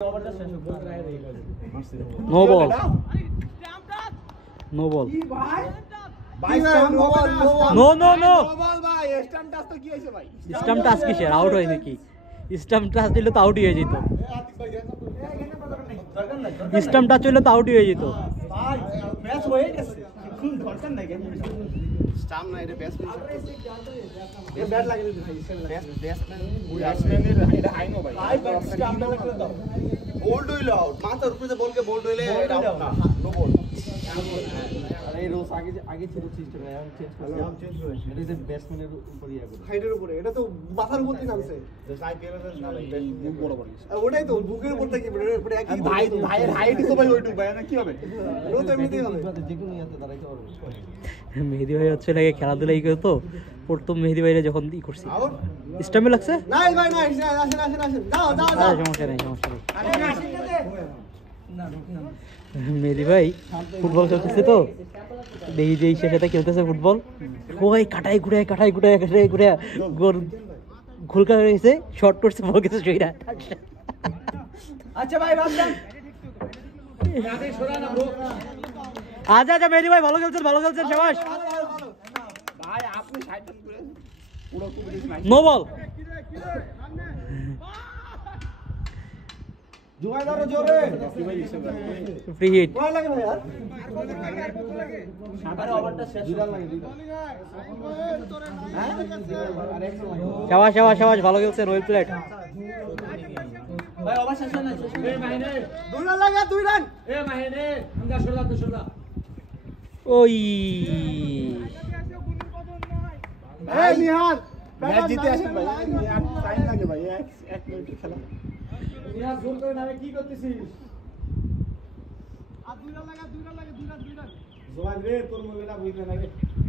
No ball no ball no no no stump touch কিসের out হয় নাকি stump touch দিলে তো আউটই হয়ে যেত স্টাম্প টাচ হইলে তো আউটই হয়ে যেত ম্যাচ হয়ে গেছে কোন ধরছেন না গেম স্টাম্প না এটা ব্যাটসম্যান এ ব্যাট লাগিয়ে দিতে ভাই ব্যাটসম্যানের এটা হাই নো ভাই স্টাম্প না করে দাও বোল্ড হইলো আউট মাথার উপরে বলকে বোল্ড হইলে এটা আউট না নো বল আরে রোজ আগে ছিল সিস্টেম এখন চেঞ্জ করেছে এটা যে ব্যাটসম্যানের উপর ইয়া করে হাইটের উপরে এটা তো মাথার উপর দিয়ে নামছে আইপিএল এর না বুক বড় বড় আর ওটাই তো বুকের উপর থেকে উপরে একই ভাই ভাইয়ের হাইট তো ভাই ওইটুক ভাই না কি হবে ও তো এমনিতেই হবে যে কোনো ইয়াতে দাঁড়াইতে পারবে মেহেদী ভাই হচ্ছে লাগে খেলাধুলাই করতো প্রথম মেহেদী ভাইরে যখন ই করছি স্টাম্পে লাগছে না ভাই না আসেন দাও সমস্যা নেই মেহেদী ভাই ফুটবল খেলতেছে তো দেখি যে সাথে খেলতেছে ফুটবল ওই কাটাই ঘুরে ঘুলকা হয়েছে শর্ট করছে বল গেছে সইরা আচ্ছা ভাই বাদদান আচ্ছা মেহেদী ভাই ভালো খেলছেন শাবাশ ভাই আপনি সাইডটা করে পুরো কুবিস নাই নো বল জুগাই দাও জোরে ফ্রি হিট কয় লাগে ভাই আর কত লাগে সাবারে ওভারটা শেষ দুইটা লাগে হ্যাঁ শাবাশ ভালো খেলছেন ওয়েল প্লেড ভাই ওভার শেষ না এ মাহিনে দুই রান লাগে 2 রান এ মাহিনে আমরা সরদা ওই এই নিহাল ম্যাচ জিতে আসেন ভাই নিহাল টাইম লাগে ভাই 1 মিনিট খেলা নিহাল জোর করে নামে কি করতেছিস আর 2 রান লাগা 2 রান জোয়ান রে তোর মূল্যটা বুঝলে না রে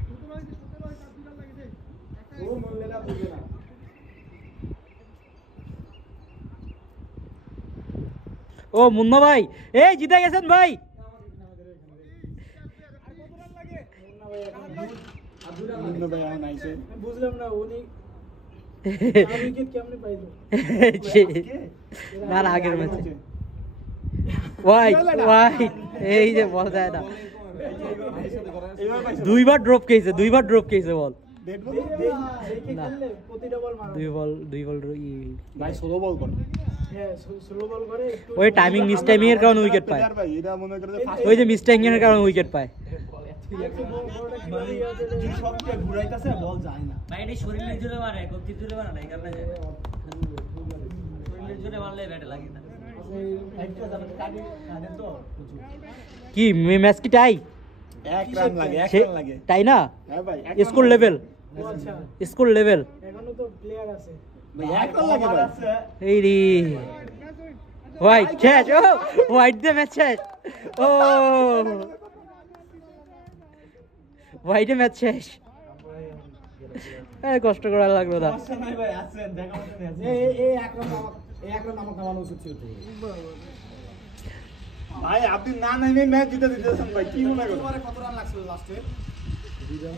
দুটো রান লাগে দে তোর মূল্যটা বুঝলে না ও মুন্না ভাই এই জিতে গেছেন ভাই বুঝলাম না উনি উইকেট কেমনে পাইলো না আগের ম্যাচে ওয়াইট এই যে বল যায় না দুইবার ড্রপ খেয়েছে বল দুই বল ভাই স্লো বল করে ওই টাইমিং মিস টাইমিং এর কারণে উইকেট পায় ভাই এটা মনে করে ওই যে মিস টাইমিং এর কারণে উইকেট পায় সবকে ঘুরাইতাছে বল যায় না ভাই এটা শরীরের জোরে মারে গতির জোরে মারে না এই কারণে যায় শরীরের জোরে মারলে ব্যাটে লাগে না কি ম্যাচ কি টাই 1 রান লাগে তাই না হ্যাঁ ভাই স্কোর লেভেল এখনো তো প্লেয়ার আছে ভাই 1 রান লাগে ভাই এই রে হোয়াইট ক্যাচ ও হোয়াইট দে ম্যাচ শেষ ও হোয়াইটে ম্যাচ শেষ কষ্ট করা লাগলো না ভাই আছেন দেখা এই এক রান নামক নামানো উচিত ছিল ভাই আপনি না নামে ম্যাচ জিতে দিতেছেন ভাই কি মনে করেন কত রান লাগছিল লাস্টে 2 রান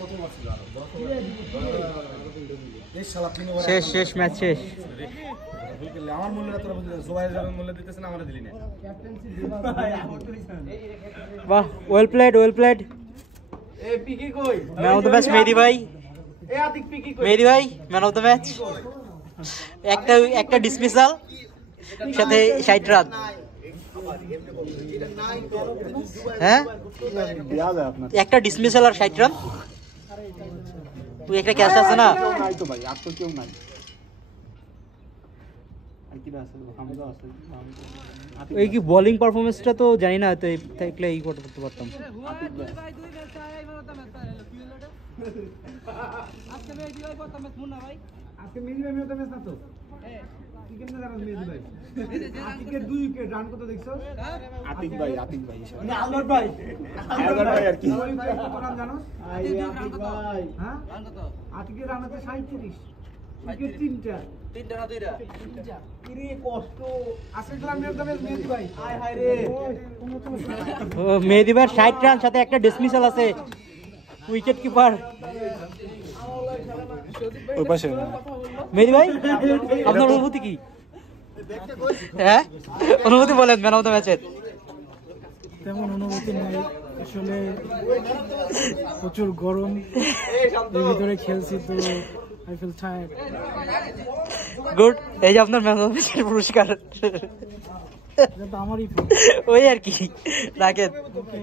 কত লাগছিল আর শেষ ম্যাচ শেষ আমার মূল্যটা তোরা বুঝলি জোয়াইর যাবেন মূল্য দিতেছেন আমরা দিলি না বাহ ওয়েল প্লেড এ পিকি কই ম্যান অফ দ্য ম্যাচ মেহেদী ভাই এ আতিক পিকি কই মেহেদী ভাই ম্যান অফ দ্য ম্যাচ একটা ডিসমিসাল সাথে 60 রান হ্যাঁ একটা ডিসমিসাল আর 60 রান তুই একটা ক্যাচ আছে না নাই তো ভাই আর তো কেউ নাই আর কি আছে হামজা আছে এই কি বোলিং পারফরম্যান্সটা তো জানি না তো তাইলে এই করতে পারতাম আজকে মেহেদী ভাই কত ম্যাচ মুন্না ভাই আজকে মেহেদী ভাই মেহেদী ম্যাচ না তো কি কেমনে জানাস মেহেদী ভাই আতিকের 2 উইকেট রান কত দেখছো আতিক ভাই মানে আলবট ভাই আর কি কত রান জানো আতিক ভাই হ্যাঁ রান কত আতিকের রান আছে 37 উইকেট 3টা না দুইটা কিরে কষ্ট আজকে খেলা মেহেদী ভাই হায় হায় রে মেহেদী ভাই 60 রান সাথে একটা ডিসমিসাল আছে উইকেট কিপার ওই পাশে মেহেদী ভাই আপনার অনুভূতি কি হ্যাঁ অনুভূতি বলেন ম্যান অফ দ্য ম্যাচের। তেমন অনুভূতি নাই আসলে, প্রচুর গরম, এর ভিতরে খেলছি তো আই ফিল টায়ার্ড। গুড, এই যে আপনার ম্যান অফ দ্য ম্যাচের পুরস্কার। এটা তো আমারই ওই আর কি রাখেন। ওকে।